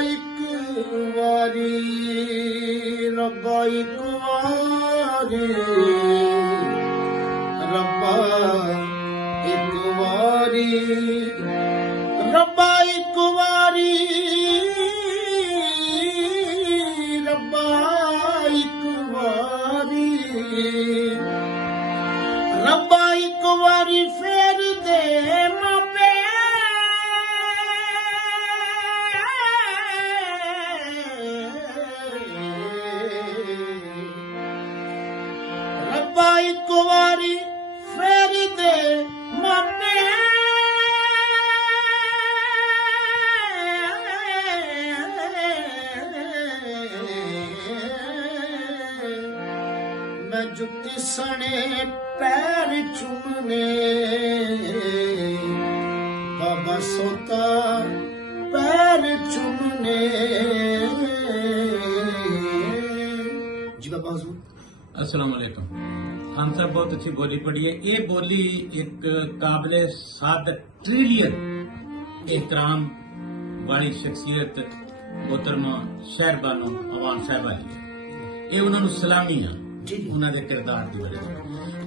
ਇੱਕ ਵਾਰੀ ਰੱਬਾ ਇੱਕ ਵਾਰੀ ਰੱਬਾ ਇੱਕ ਵਾਰੀ ਰੱਬਾ ਇੱਕ ਵਾਰੀ ਰੱਬਾ ਇੱਕ ਵਾਰੀ ਰੱਬਾ ਇੱਕ ਵਾਰੀ ਫੇਰ ਦੇ ਮਾਪੇ ਰੱਬਾ ਇੱਕ ਵਾਰੀ ਫੇਰ ਦੇ ਮਾਪੇ ਮੈਂ ਜੁੱਤੀ ਸਣੇ पैर चूमने बाबा सोता पैर चूमने जी बाबा हुजूर। अस्सलाम वालेकुम। हम सब बहुत अच्छी बोली पढ़ी है। ये बोली एक काबिले सादत ट्रिलियन एहतराम वाली शख्सियत मोहतरमा शहरबानो अवान साहबा दी है। ये उन्होंने सलामी है उन्होंने किरदार की वजह से।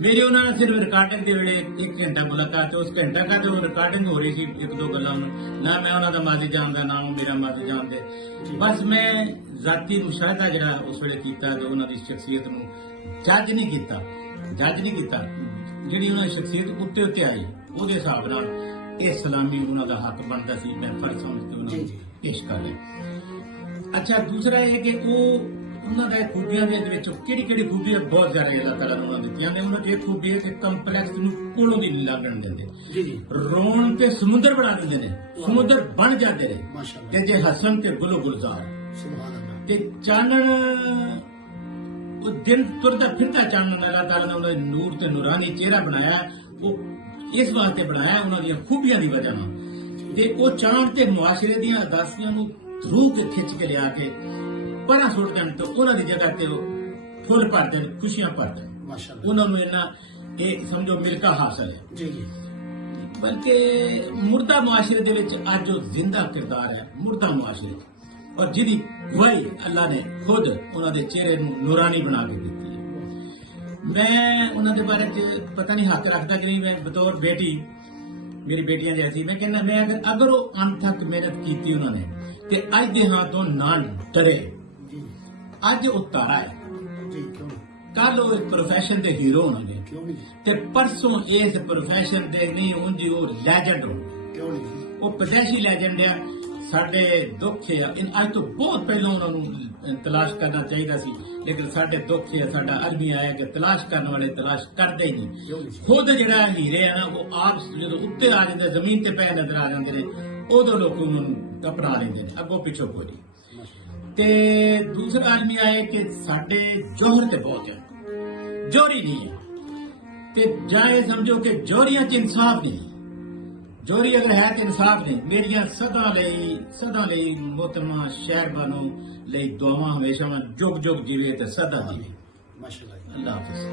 मेरी उन्होंने सिर्फ रिकॉर्डिंग के वे 1 घंटा मुलाकात उस घंटा का तो रिकॉर्डिंग हो रही थी। 1-2 गल्लां ना मैं उन्होंने माजी जानता ना मेरा माजी जानते। बस मैं जाती मुशाहदा जरा उस वे किया जो उन्होंने शख्सियत नूं जज नहीं किया जिहड़ी उन्होंने शख्सियत उत्ते उत्ते आई उहदे हिसाब नाल ये सलामी उन्होंने हक बनता सी। मैं फर्ज समझ के उन्होंने पेश कर लिया। अच्छा दूसरा है कि वो उन्होंने खूबियां कि खूबी बहुत ज्यादा अल्लाह तआला ने उन्होंने दित्तियां ने। उन्होंने एक खूबी है कि कंपलैक्स नूं कोलों दी नहीं लगन देंदे। रोण ते समुद्र बना देंदे ने, समुद्र बन जाते ने ते जे हसन ते गुलो गुलजार ते चानन वो दिन तुरदा फिरदा चानन अल्लाह तआला ने उन्होंने नूर ते नूरानी चेहरा बनाया। वो इस वास्ते बनाया उन्होंने खूबियां दी वजह नाल ते वो चांद ते मुआशरे दियां अदासियां नूं थरू के खिंच के लिया के परा सुट देन तो उन्होंने जगह ते फुल भर देन, खुशियां भर देन। उन्होंने इन्ना एक समझो मिलका हासिल है। बल्कि मुर्दा मुआशरे दे विच अज जो जिंदा किरदार है मुर्दा मुआशरे और जिहदी गवाही अल्लाह ने खुद उन्होंने चेहरे नूरानी बना के दी है। मैं उन्होंने बारे च पता नहीं हक रखता कि नहीं। मैं बतौर बेटी मेरी बेटियां जैसी मैं कहना मैं अगर वो अनथक मेहनत की उन्होंने ते अज दे हाथों ना डरे अज वो तारा है। कल वो प्रोफैशन के हीरो होंगे ते परसों इस प्रोफैशन के नहीं उंज वो लैजेंड होंगे। वो पैदाइशी लैजेंड है। साडे दुख है अज तो बहुत पहले उन्होंने तलाश करना चाहिए सी लेकिन साडे दुख है साडा अरबी आया कि तलाश करने वाले तलाश करते ही नहीं। खुद जरा हीरे है ना वो आप जो उत्ते आ जाते जमीन ते पै नजर आ जाते हैं उदों लोग उन्होंने अपना लेंगे अगों पिछों कोई नहीं। ते दूसरा आदमी आए कि साडे जौहर ते बहुत है जोहरी नहीं है ते जाए समझो कि जोहरियां च इंसाफ नहीं। जोहरी अगर है तो इंसाफ नहीं। मेरिया सदा लई मोहतरमा शहरबानो लई दुआवां हमेशा जुग जुग जीवे ते सदा जीवे। अल्लाह हाफिज़।